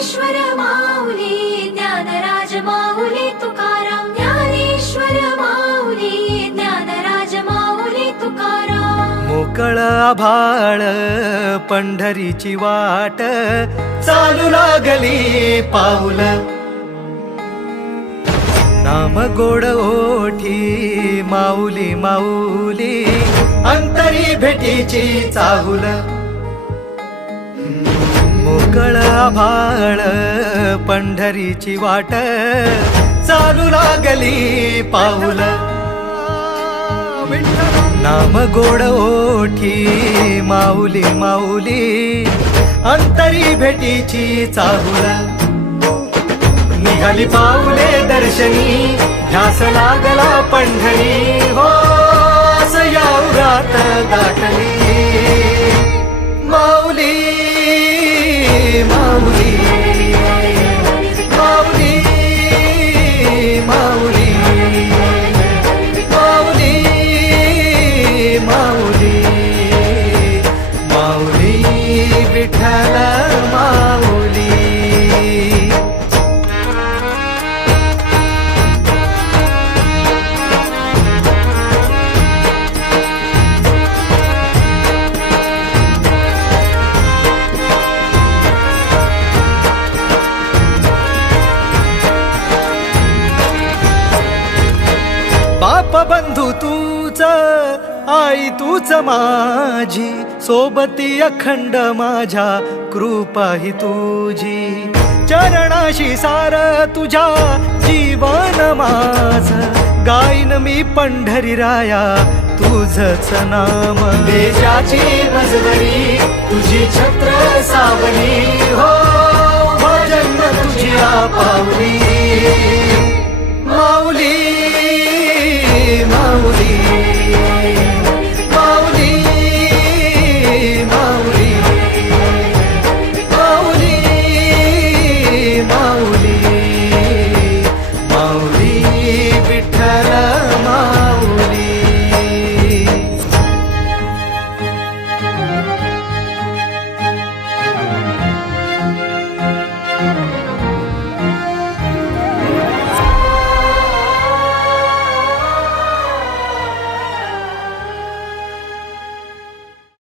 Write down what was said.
ज्ञानेश्वर माऊली ज्ञानराज माऊली तुकाराम ज्ञानेश्वर माऊली ज्ञानराज माऊली तुकाराम मोकळ आभाळ पंढरीची वाट चालू लागली पाऊल नाम गोड ओठी माऊली माऊली अंतरी भेटीची चाहुल मोकळ आभाळ पंढरीची वाट चालू लागली पाऊल नाम गोड ओठी माऊली माऊली अंतरी भेटीची चाहुल निघाली पाऊले दर्शनी ध्यास लागला पंढरी हो यात गाठली माऊली माऊली माऊली माऊली माऊली माऊली माऊली विठ्ठल माऊली बाप बंधू तूच आई तूच माझी सोबती अखंड माझ्या कृपा ही तुझी चरणाशी सार तुझ्या जीवन माझ गाईन मी पंढरी राया तुझच नाम देशाची मजबरी तुझी